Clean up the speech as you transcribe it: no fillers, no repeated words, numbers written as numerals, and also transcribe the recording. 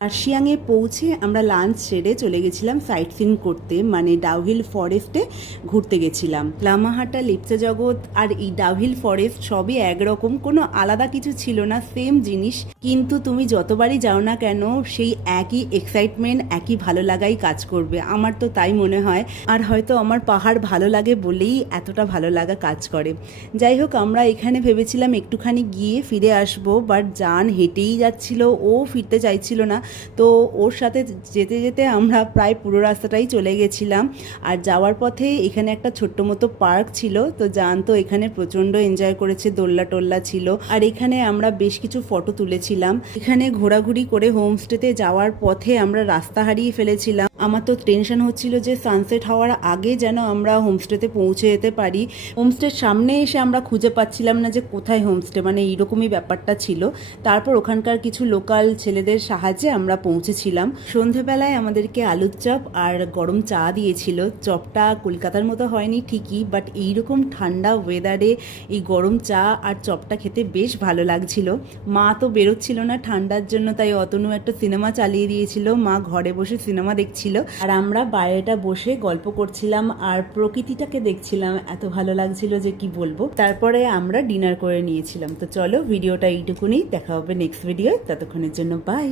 কার্শিয়াংয়ে পৌঁছে আমরা লাঞ্চ সেরে চলে গেছিলাম সাইট সিন করতে, মানে ডাউহিল ফরেস্টে ঘুরতে গেছিলাম। লামাহাটা, লিপচা জগৎ আর এই ডাউহিল ফরেস্ট সবই একরকম, কোনো আলাদা কিছু ছিল না, সেম জিনিস। কিন্তু তুমি যতবারই যাও না কেন সেই একই এক্সাইটমেন্ট, একই ভালো লাগাই কাজ করবে, আমার তো তাই মনে হয়। আর হয়তো আমার পাহাড় ভালো লাগে বলেই এতটা ভালো লাগা কাজ করে। যাই হোক, আমরা এখানে ভেবেছিলাম একটুখানি গিয়ে ফিরে আসবো, বাট জান হেঁটেই যাচ্ছিল, ও ফিরতে চাইছিল না। তো ওর সাথে যেতে যেতে আমরা প্রায় পুরো রাস্তাটাই চলে গেছিলাম। আর যাওয়ার পথে এখানে একটা ছোট্ট মতো পার্ক ছিল, তো জান তো এখানে প্রচণ্ড এনজয় করেছে, দোল্লা টোল্লা ছিল। আর এখানে আমরা বেশ কিছু ফটো তুলেছিলাম। এখানে ঘোরাঘুরি করে হোমস্টেতে যাওয়ার পথে আমরা রাস্তা হারিয়ে ফেলেছিলাম। আমার তো টেনশন হচ্ছিল যে সানসেট হওয়ার আগে যেন আমরা হোমস্টেতে পৌঁছে যেতে পারি। হোমস্টের সামনে এসে আমরা খুঁজে পাচ্ছিলাম না যে কোথায় হোমস্টে, মানে এইরকমই ব্যাপারটা ছিল। তারপর ওখানকার কিছু লোকাল ছেলেদের সাহায্যে আমরা পৌঁছেছিলাম। সন্ধেবেলায় আমাদেরকে আলুর চপ আর গরম চা দিয়েছিল। চপটা কলকাতার মতো হয়নি ঠিকই, বাট এইরকম ঠান্ডা ওয়েদারে এই গরম চা আর চপটা খেতে বেশ ভালো লাগছিল। মা তো বেরোচ্ছিল না ঠান্ডার জন্য, তাই অতনু একটা সিনেমা চালিয়ে দিয়েছিল, মা ঘরে বসে সিনেমা দেখছিল আর আমরা বাইরেটা বসে গল্প করছিলাম আর প্রকৃতিটাকে দেখছিলাম। এত ভালো লাগছিল যে কি বলবো। তারপরে আমরা ডিনার করে নিয়েছিলাম। তো চলো, ভিডিওটা এইটুকুনি, দেখা হবে নেক্সট ভিডিও, ততক্ষণের জন্য বাই।